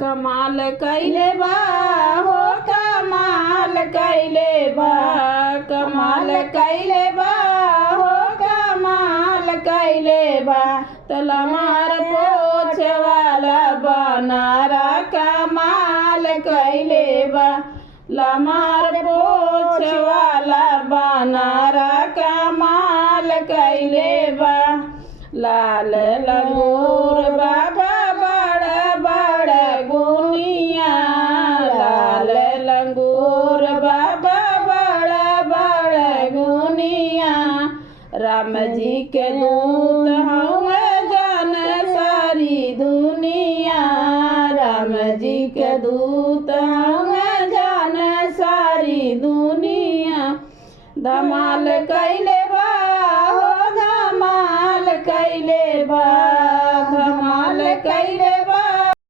कमाल कैले बा हो कमाल कैले बा, कमाल कैले बा हो कमाल कैले बा। तलवार पोछ वाला बनारा कमाल कैले बा, लमार पोछ वाला बनारा कमाल कैले बा। लाल लंगूर बाबा बड़ बड़ गुनिया, लाल लंगूर बाबा बड़ बड़ गुनिया। राम जी के दूत हउए जान सारी दुनिया, राम जी के दूत हउए जान सारी दुनिया। धमाल कैले